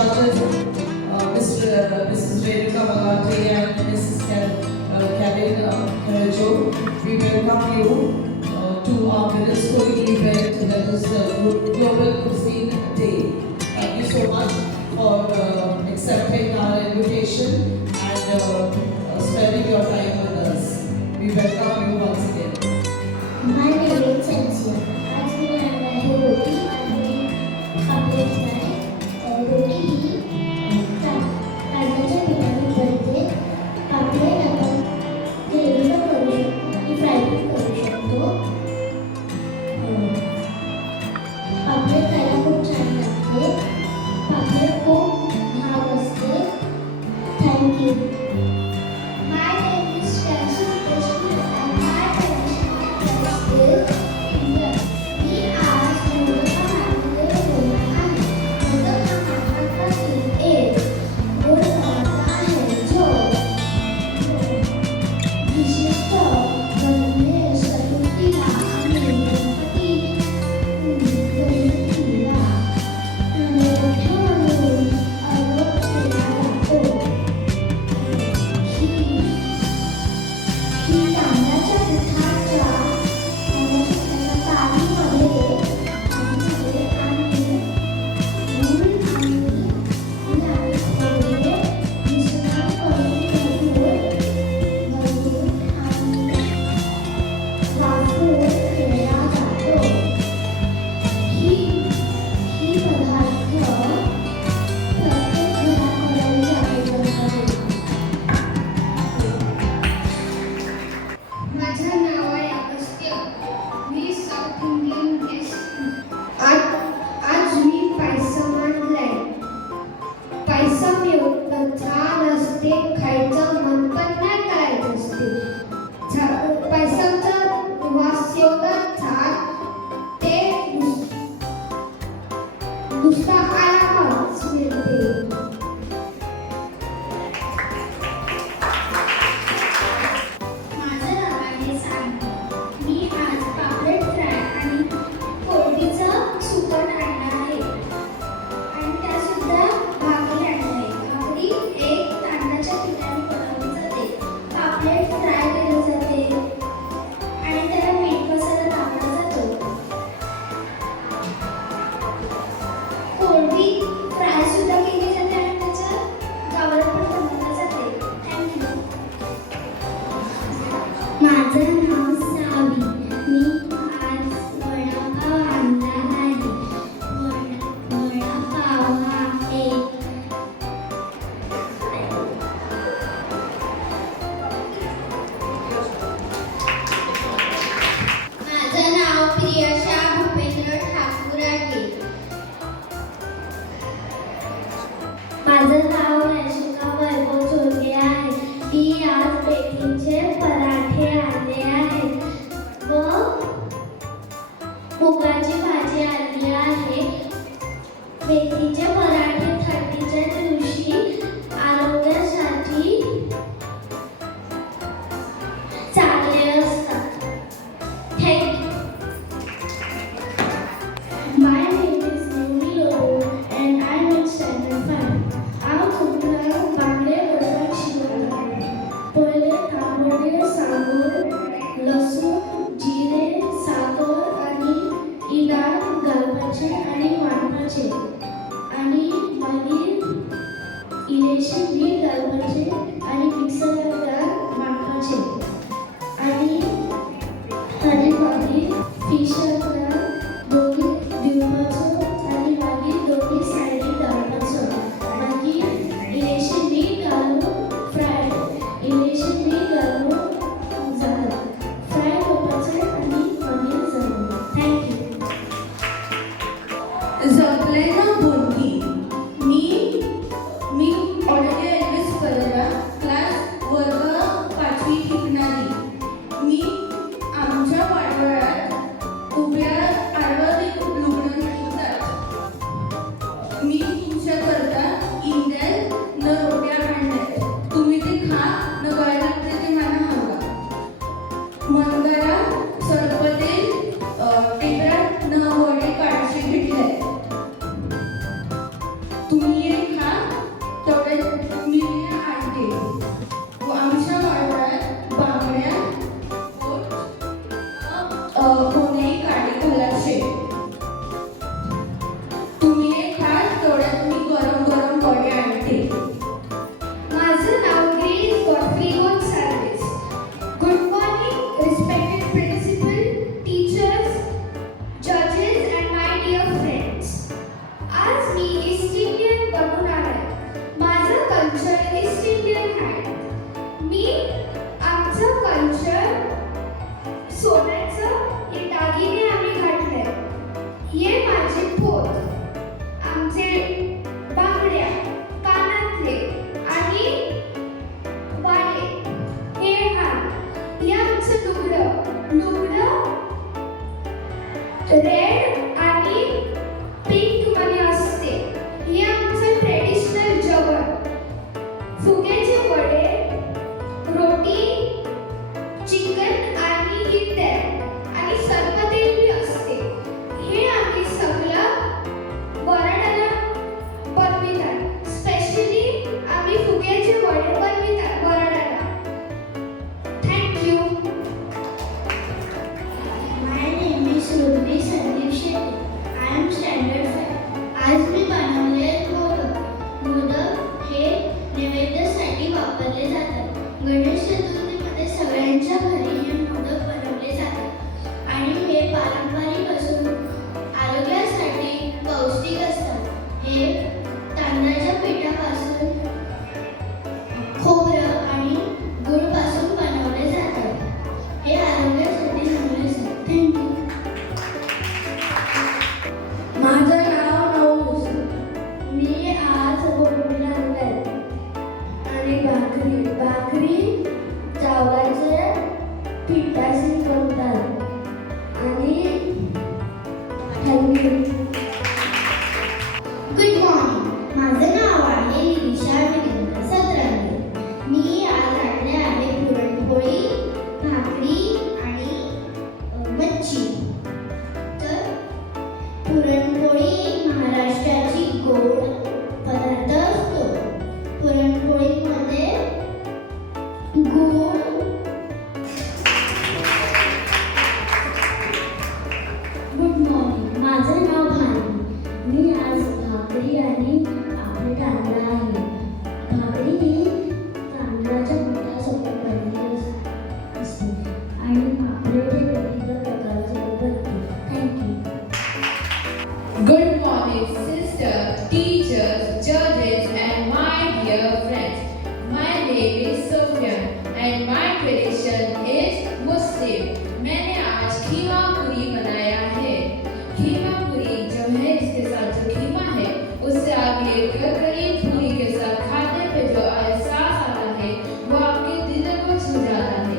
charges, Mrs. Renuka Magate and Mrs. Kevin Karajo. We welcome you to our middle school event that is Global Cuisine Day. Thank you so much for accepting our invitation and spending your time with us. We welcome you once again. My name is Cynthia. आज मी आणणार आहे रोटी आणि पापलेट फ्राय. रोटी ही तांदळाच्या पिठाने बनते. पापलेट आपण ग्रेव्हीला करू शकतो आणि फ्राय पण करू शकतो. पापलेट खायला खूप छान लागते. पापलेट खूप महाग असते. Thank you. My name is Shansu Krishna and my traditional is India. We are Modak Hamle Modak Hamle एक गोड पदार्थ आहे जो विशेषतः गणेश चतुर्थीला आणि गणपती गणपतीला मोठा म्हणून अर्पण केला जातो. ही तांदळाच्या पिठाच्या पाणीमध्ये आणि गूळ आणि थोडे मिश्रण करून घालून आणि वाफवून केला जातो. ही पदार्थ प्रत्येक घराघरांची आवडत आहे. माझं नाव आहे अगस्त्य. मी साऊथ इंडियन गेस्ट. आज मी पायसम आणलाय. पायसम एवढं छान असते, खायचं मन पण नाही करायचं असते. पायसमचा वास एवढा छान ते नुसता आरामच मिळते. माझं नाव आहे सान्वी. मी आज पापलेट फ्राय आणि कोळंबीचं सुकट आणलं आहे आणि त्यासुद्धा भाकरी आणलं आहे. भाकरी एक तांदळाच्या पिठाने बनवली जाते. पापलेट फ्राय केले जाते आणि त्याला मीठ मसाला लावला जातो. कोळंबी फ्राय सुद्धा केली जाते आणि त्याचं गावरान पण बनवलं जाते. थँक्यू. माझं नाव सावी. मी आज वडापाव आणला आहे. वडापाव हा एक माझं नाव प्रियशा भूपेंद्र ठाकूर आहे. माझं नाव यशिका वैभव चोरगे आहे. मी आज मेथीचे पराठे आणले आहेत व मुगाची भाजी आणली आहे. मेथीचे पराठे थंडीच्या दिवशी आरोग्यासाठी चांगले असतात. Thank you. My name is Numi Lobo and I am in standard 5. आज तुम्हाला बांगडे वरण शिकवणार. पहिले तांबडे, सांबर, लसूण, जिरे, साखर आणि इडा घालपाचे आणि वाटपाचे आणि मागीर इलेशे मीठ घालपाचे आणि मिक्सरला वाटपाचे आणि ताजे मागीर फिशला दोन्ही दिवपाचो आणि मागीर दोन्ही सायडीक घालपाचो. मागीर इलेशे मीठ घालून फ्राय इलेशे मीठ घालून जालो फ्राय करपाचें आणि मागीर जालो. थँक्यू. जपले ना भुरगीं. मी ऑडियो एल्विस परेरा, क्लास वर्ग 5वी शिकणारी. मी आमच्या वाडवळ्यात उब्या आडवळीक लुगडून शिकतात. मी तुमच्या करता इंद्यान न रोट्या हाडल्यात. तुम्ही ते खा न गोंय लागते ते मला हवा. मंगरा सरपते टेबरात न वडे काडशी घेतले. तुम्ही गुड मॉर्निंग. माझं नाव आहे लिशा विरेंद्र सत्रांगे. मी आज आणले आहे पुरणपोळी, भाकरी आणि मच्छी. तर पुरणपोळी महाराष्ट्राची गोड पदार्थ असतो. पुरणपोळीमध्ये गूळ, गुड मॉर्निंग. माझं नाव भानी. मी आज भाकरी आणि पापलेट आणला आहे. भाकरी ही तांदळाच्या पिठासोबत बनलेली असते आणि पापलेट हे विविध प्रकारचे बनते. Thank you. Good morning, sister, teachers, judges, and my dear friends. My name is Sofyan, and my tradition is Muslim. मैंने आज खीमा पूरी बनाया है. खीमा पूरी जो है, इसके साथ जो खीमा है, उससे आप ये करकरी पूरी के साथ खाने पे जो एहसास आता है, वो आपके दिल को छू जाता है.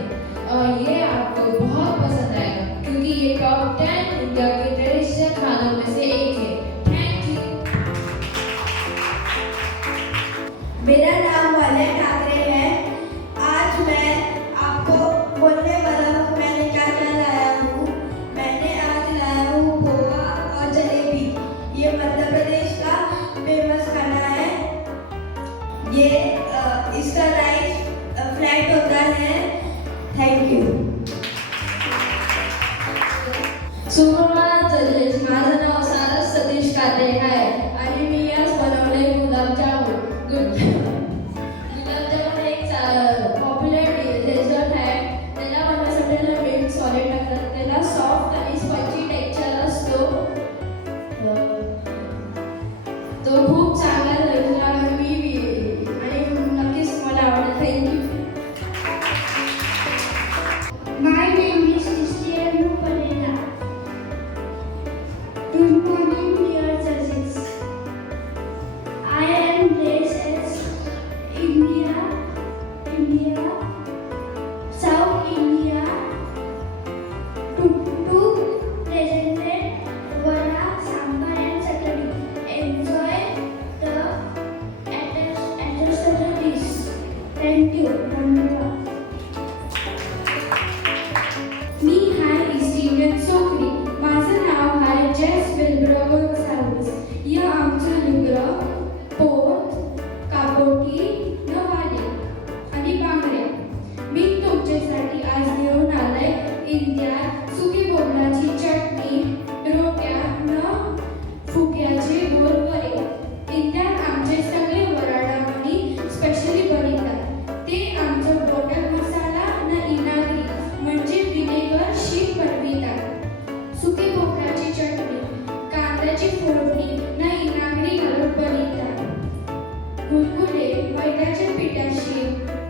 और ये आपको बहुत पसंद आएगा, क्योंकि ये टॉप 10 इंडिया के ट्रेडिशनल खानों में से एक है. Thank you. मेरा नाम वाले ठाकरे है. आज मैं आपको बोलने वाला हूँ मैंने क्या क्या लाया हूँ. मैंने आज लाया हूँ पोहा और जलेबी. ये मध्य प्रदेश का फेमस खाना है. ये इसका राइस फ्लैट होता है. Thank you. सुप्रभात जजेस. माझं नाव सारस सतीश काते आहे आणि मी आज बनवले गुलाबजामुन. गुलाबजामुन एक पॉप्युलर डेझर्ट आहे. त्याला बनवण्यासाठी मिल्क सॉलिड टाकतात. त्याला सॉफ्ट आणि स्पंजी टेक्स्चर असतो. तो खूप चांगला लागला आणि नक्कीच मला आवडेल. Thank you. My name is Cristiano Pereira. Good morning, dear judges. I am based as India, South India, to presented vada, sambar and chutney. Enjoy the adjusted dish. Thank you. धन्यवाद. मी हाय ईस्ट इंडियन सोकरी. माझं नाव आहे जेस विल्ब्रो सर्विस. या आमचं लुगरं, पोत, कापोटी, नवाली आणि बांगड्या. मी तुमच्यासाठी आज घेऊन आलंय इंडिया सुकी बोंबलाची चटणी, रोट्या न फुग्याचे गोल वडे. इंडियात आमचे सगळे वराडामणी स्पेशली बनवतात. ते आमचं बटर मसाला न इनागरी म्हणजे विनेगर शीत बनवितात. सुकी भोपळ्याची चटणी कांद्याची फोडणी न इनागरी घालून बनवितात. गुलगुले मैद्याच्या पिठाशी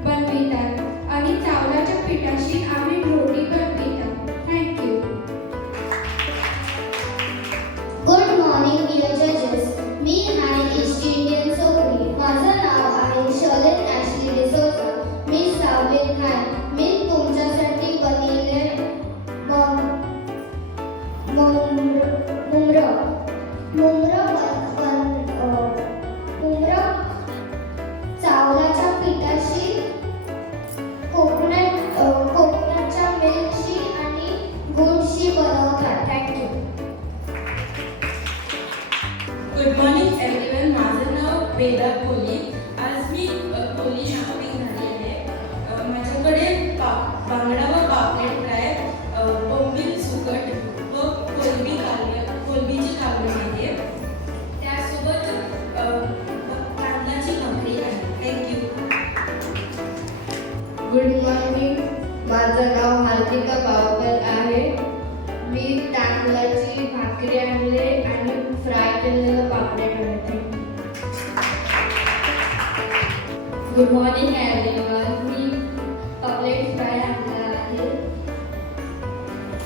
बनवितात आणि चावलाच्या पिठाशी आम्ही रोटी बनवितात. थँक्यू. गुड मॉर्निंग डिअर जजेस. मी आहे ईस्ट इंडियन सोकरी. माझं नाव आहे शर्लिन ॲशली डिसोजा. मी सावलीन आहे. मी तुमच्यासाठी बनवले मुंबरं चावलाच्या पिठाशी, कोकोनटच्या मिल्कशी आणि गुळशी बनवतात. थँक्यू. Good morning everyone. माझं नाव वेदा कोली. आज मी कोली शॉपिंग झाली आहे. माझ्याकडे बांगडा व पापलेट फ्राय, बोंबील सुकट व कोलबीची कालवण आहे. त्यासोबत तांदळाची भाकरी आहे. थँक्यू. Good morning. माझं नाव हार्दिका बावकर आहे. मी तांदळाची भाकरी आणले आणि फ्राय केलेलं पापलेट आणले. Good morning everyone. मी पापलेट फ्राय आणला आहे.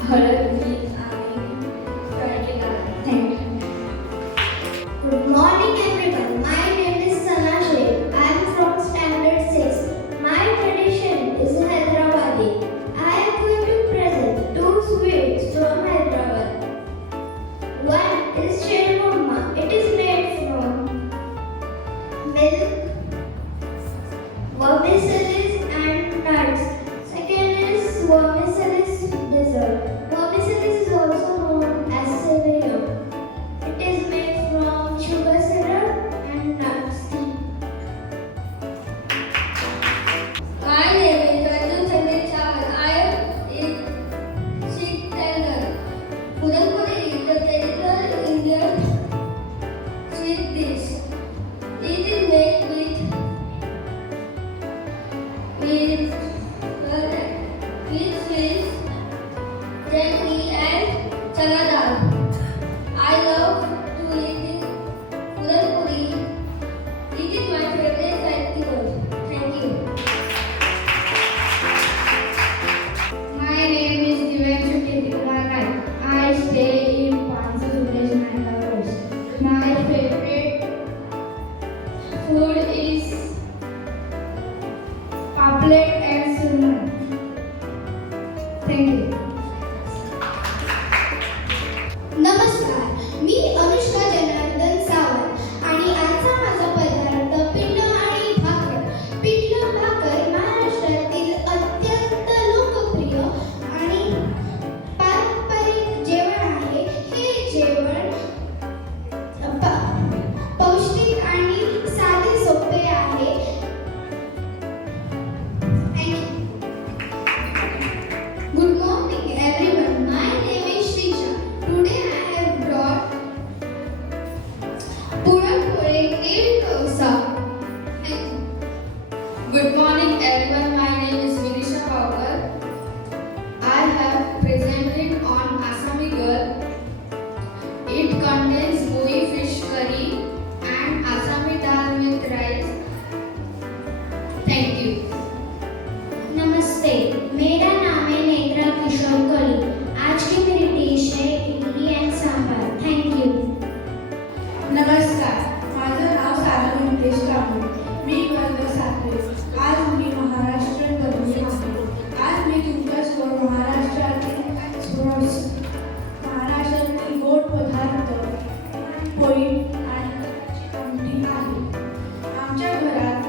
हळद मीठ आणि फ्राय केला आहे. Thank you. Good morning everyone. My name is Sana Sheikh. I am from Standard 6. My tradition is Hyderabadi. I am going to present two sweets from Hyderabad. One is Sheer Momma. It is made from bakery dosa. Thank you. Good morning everyone, my name is Vinisha Paukar. I have presented on Assami Girl. It contains bohi fish curry and Assami dal with rice. Thank you. नमस्ते, मेरा नाम है नेत्रा किशोर कोली। आज की मेरी डिश है इडली एंड sambar. Thank you. नमस्कार, माझं नाव सारा व्यंकटेश कांबळे. मी वर्ग 7वी. आज मी महाराष्ट्रीयन बनवली आहे. आज मी तुमच्यासमोर महाराष्ट्रातील गोड पदार्थ पोळी आणि कटाची आमटी आहे. आमच्या घरात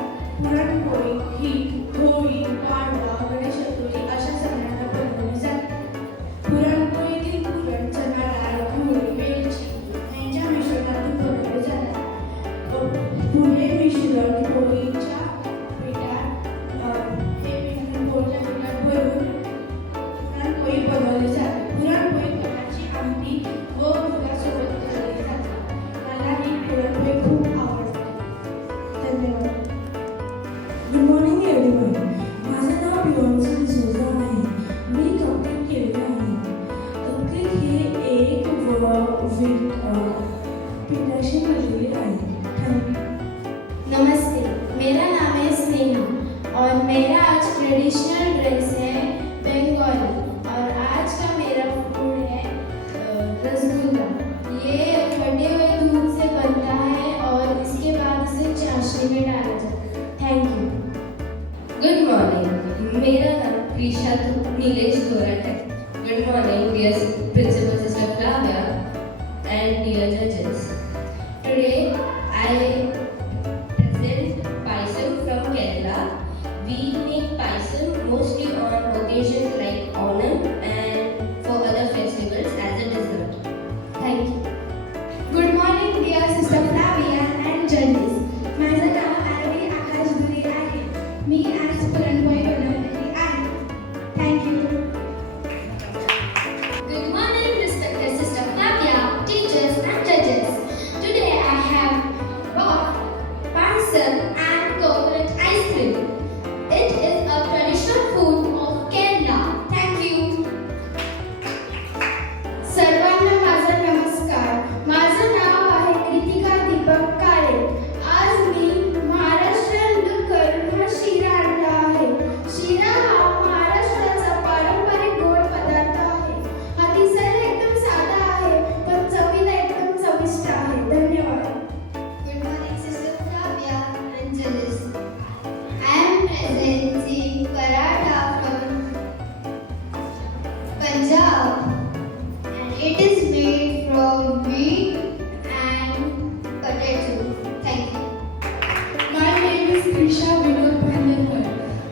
पुरणपोळी ही होळी, पाडवा, गणेश चतुर्थी अशा सणांना बनवली जाते. पुरणपोळीतील पुरण चणा डाळ, गूळ, वेलची यांच्या मिश्रणातून बनवले जातात. पुढे मिश्रण पोळीच्या पिठात पोळीच्या पिठात भरून पुरणपोळी बनवली जाते. पुरणपोळी कटाची आमटी व दुधासोबत केली जाते. मला ही पुरणपोळी खूप आवडते. धन्यवाद. Good morning everyone. माझं नाव बियॉन्सी डिसोजा आहे. मी कपकेक केलेलं आहे. कपकेक हे एक पिठाशी बनलेले आहे. थँक्यू. नमस्ते, मेरा नाम है स्नेहा और मेरा आज ट्रेडिशनल ड्रेस है बंगाली और आज का मेरा फूड है रसगुल्ला। ये फटे हुए दूध से बनता है और इसके बाद इसे चाशनी में डाला जाता है। Thank you. Good morning. मेरा नाम प्रीशा नीलेश दोरट है. Good morning, dear Principal Sister Flavia and dear judges. Today I present paisam from Kerala. We make paisam mostly on occasions like Onam and for other festivals as a dessert. Thank you. Good morning dear sister Flavia and जजेस. माझं नाव आरवी आकाश दुरे आहे. मी आज पुरणपोळी बनवलेली आहे. Thank you. Good morning, respected Sister Flavia, teachers and judges. Today I have brought parcel and coconut ice cream. It is a traditional food of Kerala. Thank you. सर्वांना माझा नमस्कार. माझं नाव आहे कृतिका दीपक काळे. आज मी महाराष्ट्रीयन लूक करून हा शिरा आणला आहे. शिरा हा महाराष्ट्राचा पारंपरिक गोड पदार्थ आहे. हा दिसायला एकदम साधा आहे पण चवीला एकदम चविष्ट आहे. धन्यवाद. Good morning, Sister Flavia and judges. I am presenting paratha from Punjab, and it is made from wheat and potato. Thank you. My name is Krisha Vinod Bhandarkar.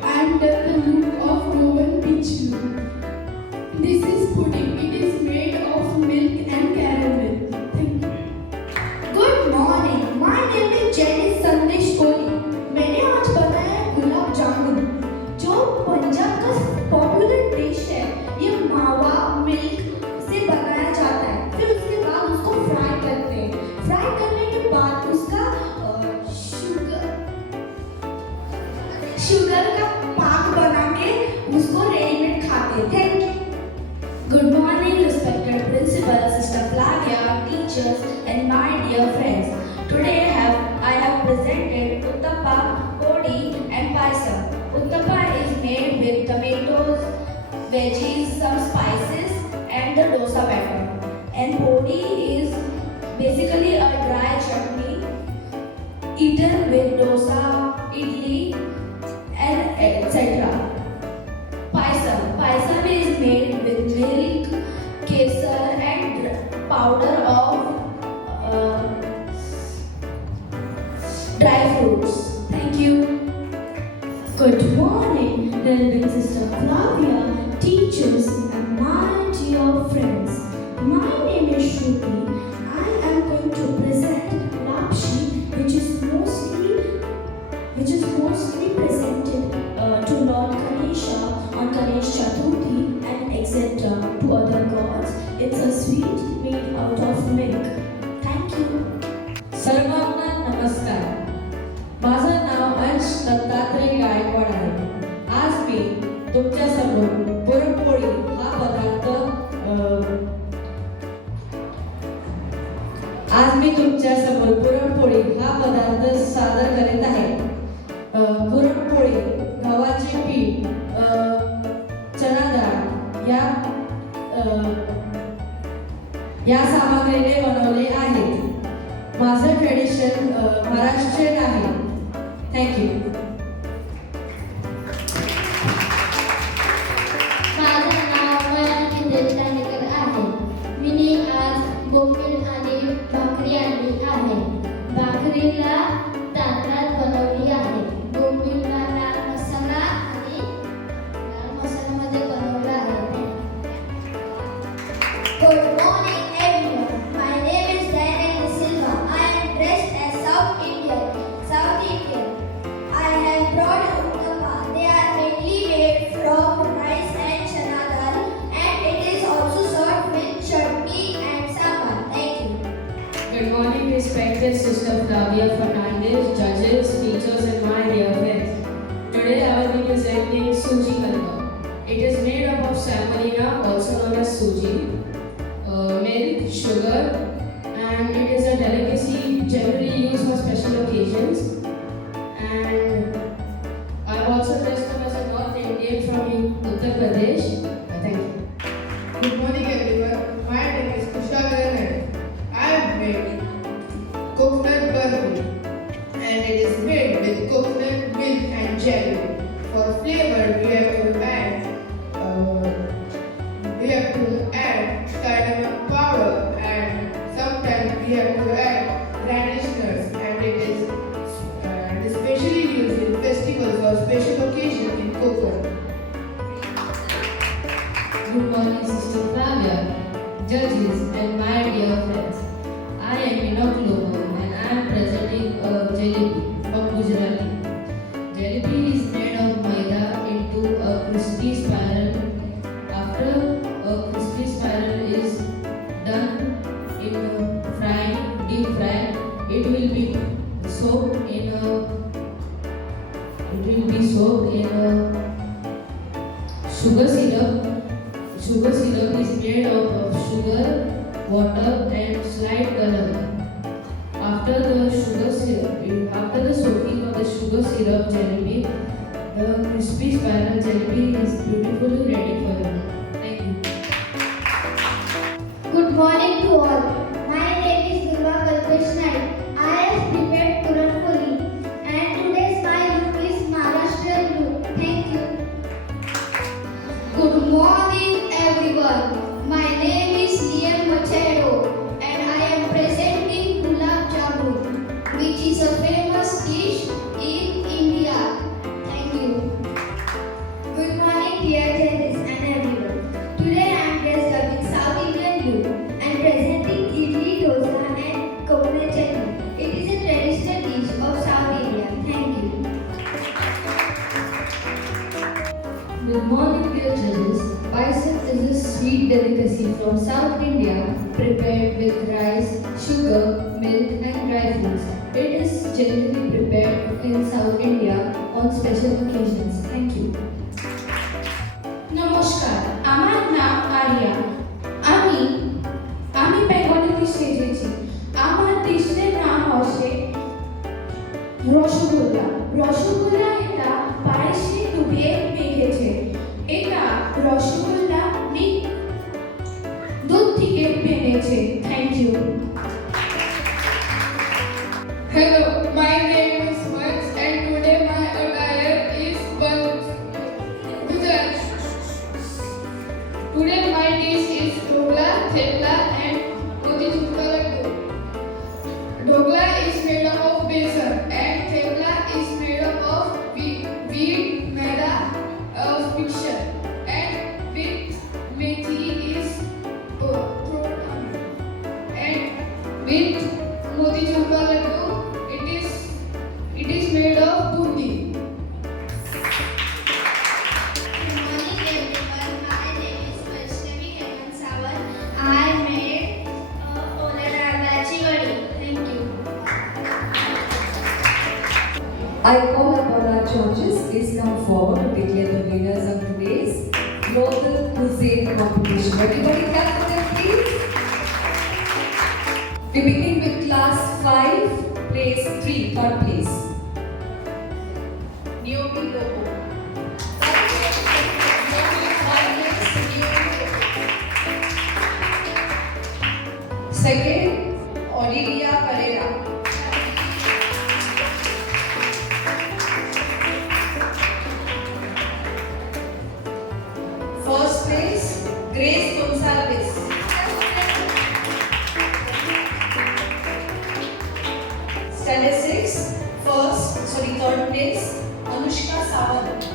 I am the look of Goan Pichu. This is pudding. It is made of milk and caramel. Thank you. Good morning, my name is Janice Sandesh Kohli. मैंने आज बनाया गुलाब जामुन जो पंजाब का popular dish है. ये मावा मिल्क से बनाया जाता है. फिर उसके बाद उसको फ्राई करते हैं. फ्राई करने के बाद उसका शुगर का पाक बना के उसको रेडीमेड खाते हैं. Thank you. Good morning, respected principal, Sister Flavia, teachers, and my dear friends. Today I have presented uttappa, podi, and paisam. Uttappa is made with tomatoes, veggies, some spices, and the dosa batter. And podi is basically a dry chutney eaten with dosa, idli, and etc. Paisam is made with milk, kesar, and powder of dry fruits. Thank you. Good morning, Reverend Sister Flavia, teachers, and my dear friends. My name is Shruti. I am going to present Lapshi, which is mostly presented to Lord Ganesha on Ganesh Chaturthi and etc. to other gods. It's a sweet made out of milk. Thank you. सर्वांना नमस्कार. दत्तात्रय गायकवाड आहे. आज मी तुमच्यासमोर पुरणपोळी हा पदार्थ सादर करीत आहे. पुरणपोळी गव्हाचे पीठ, चणा डाळ या सामग्रीने बनवले आहे. माझं ट्रेडिशन महाराष्ट्रीयन आहे. थँक्यू. माझं नाव मयांक देशपांडेकर आहे. मी आज बोंबील आणि भाकरी आणली आहे. भाकरीला तांदळात बनवली आहे. बोंबीलला लाल मसाला आणि लाल मसाल्यामध्ये बनवला आहे. Good morning everyone. My name is Daniel Silva. I am dressed as South Indian. I have brought uttappa. They are mainly made from rice and chana dal, and it is also served with chutney and sambar. Thank you. Good morning, respected Sister Flavia Fernandez, judges, teachers, and my dear friends. Today I will be presenting Suji Halwa. It is made up of semolina, also known as suji, milk, sugar, and it is a delicacy generally used for special occasions. And I have also dressed up as a North Indian from Uttar Pradesh. Thank you. Good morning everyone. My name is Kushagra Nair. I have made coconut burfi and it is made with coconut milk and jelly. For flavor we have to add cardamom powder and sometimes we have to add radish nuts, and it is especially used in festivals or special occasions in Konkan. Good morning, Sister Flavia, judges, and my dear friends. I am Enoch Lobo and I am presenting a jalebi from Gujarati. Jalebi is made of maida into a crispy spiral. After a crispy spiral is done in deep fry, it will be soaked in a sugar syrup. Sugar syrup is made out of sugar, water, and slight color. After the soaking of the sugar syrup jalebi, the crispy spiral jalebi is beautifully ready for you. Thank you. Good morning to all. My name is Durga Kalpesh Naik. I have prepared puranpoli, and today's my look is Maharashtrian look. Thank you. Good morning everyone. My name is Liam Machado and I am presenting Gulab Jamun, which is a famous dish in India. Thank you. Good morning, dear judges and everyone. Today I am dressed up in South Indian look and presenting idli, dosa, and coconut chutney. It is a traditional dish of South India. Thank you. Good morning, dear judges. Paisam is a sweet delicacy from South India prepared with rice, sugar, milk, and dry fruits. It is generally prepared in South India on special occasions. Thank you. নমস্কার, আমার নাম আরিয়া। আমি Bengali dish শিখেছি। আমার ডিশের নাম হচ্ছে রসগোল্লা। রসগোল্লা এটা পায়েসে ডুবিয়ে মেখেছে। এটা রসগোল্লা দুধ থেকে বেরিয়েছে। Thank you. Hello, my name is Max and today my attire is Gujarat. Today my dish is dhokla, thepla and motichur ka laddu. Dhokla is made up of besan and thepla is made up of wheat maida of mixture, and with methi is thrown on. And with motichur ka laddu it is made of bundi. Good morning everyone. My name is Vaishnavi Hemant Sawant. I made ola raglachi vadi. Thank you. I call upon our our judges please come forward to declare the winners of today's local cuisine competition. Everybody clap for them, please. We begin with class 5, place 3, third place. Naomi Lobo. Second, Olivia Pereira. First place, Grace Gonzalez. Standard 6, third place, Anushka Sawant.